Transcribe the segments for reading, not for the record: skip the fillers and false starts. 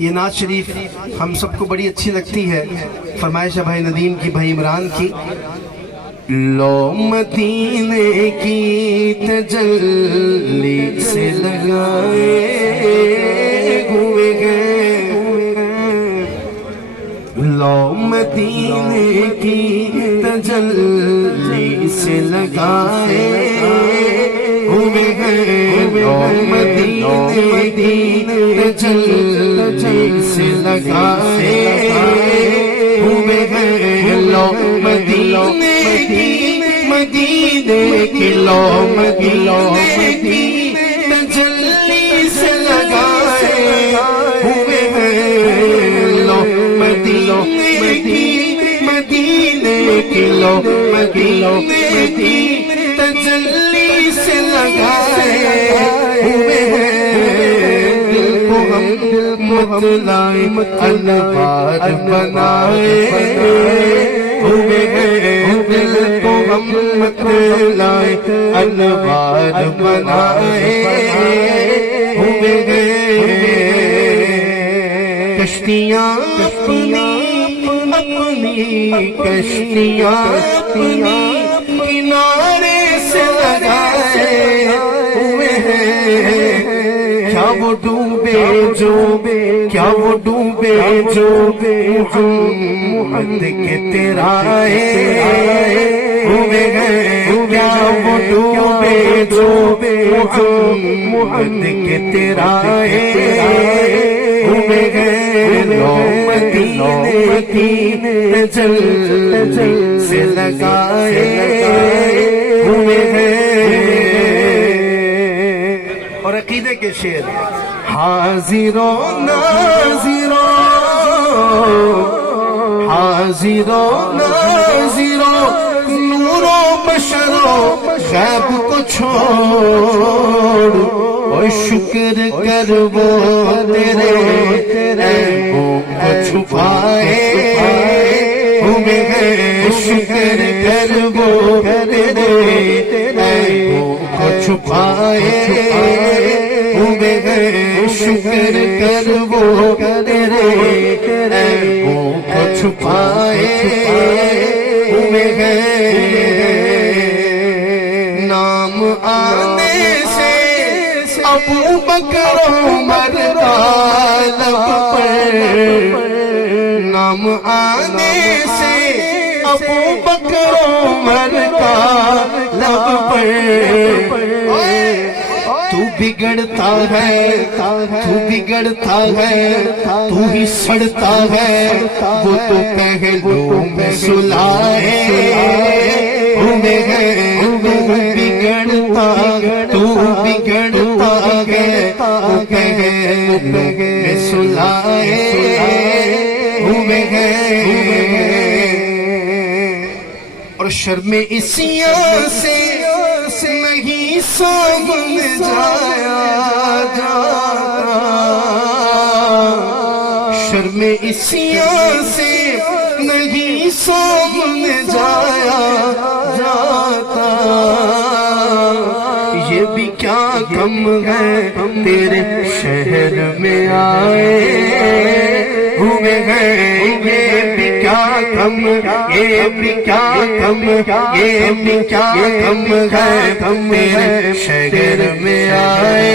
یہ نعت شریف ہم سب کو بڑی اچھی لگتی ہے، فرمائش ہے بھائی ندیم کی، بھائی عمران کی۔ لو مدینے کی تجلی سے لگائے ہوئے ہیں، لو مدینے کی تجلی سے لگائے ہوئے ہیں، لو مدینے کی تجلی سے لگائے ہوئے ہیں، لو مدینے کی لو مدینے کی تجلی سے لگائے ہوئے ہیں، لو مدینے کی لو مدینے کی تجلی سے لگائے ہوئے ہیں، دل کو ہم مطلع انوار بنائے ہوئے ہیں، دل کو ہم مطلع انوار بنائے ہوئے ہیں، کشتیاں اپنی کشتیاں اپنی کنارے سے لگائے ہوئے ہیں، کیا وہ ڈوبے جو محمد کے تیرائے ہوئے ہیں، کیا وہ ڈوبے جو محمد کے تیرائے ہوئے ہیں، لو مدینے کی تجلی سے لگائے ہوئے ہیں۔ اور عقیدے کے شعر، حاضرو ناظرو نورو بشرو غیب کو چھوڑ، اور شکر کر وہ تیرے عیبوں کو چھپائے ہوئے ہیں، شکر کر وہ تیرے عیبوں کو چھپائے ہوئے ہیں، شکر کر وہ تیرے عیبوں کو چھپائے ہوئے ہیں، نام آنے سے ابو بکر عمر کا لب پر، نام آنے سے ابو بکر عمر کا لب پر، تو بگڑتا ہے تو ہی سڑتا ہے، وہ تو پہلو میں سلائے ہوئے ہیں، تو بگڑتا ہے وہ پہلو میں سلائے ہوئے ہیں، اور شرم اسیاں سے نہیں سامنے جایا جاتا، شرم اسیاں سے نہیں سامنے جایا جاتا، یہ بھی کیا کم ہے تیرے شہر میں آئے ہوئے ہیں، یہ بھی کیا کم ہے تیرے شہر میں آئے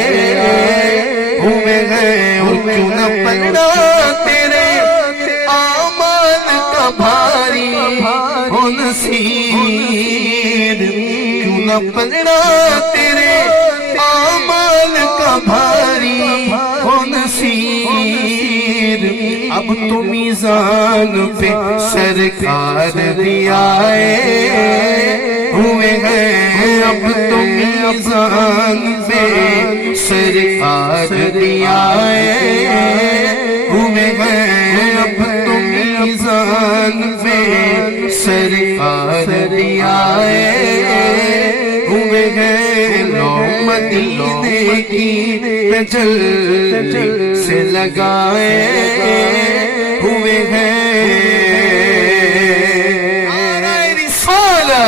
ہوئے ہیں، کیوں نہ پلڑا تیرے اعمال کا بھاری ہو نصیر، کیوں نہ پلڑا تیرے اعمال کا بھاری ہو نصیر، اب تو میزان پہ سرکار بھی آئے ہوئے ہیں، اب تو میزان پہ سرکار بھی آئے ہوئے ہیں، اب تو میزان پہ سرکار بھی آئے ہوئے ہیں، لو مدینے کی تجلی سے لگائے ہوئے ہیں، رسالہ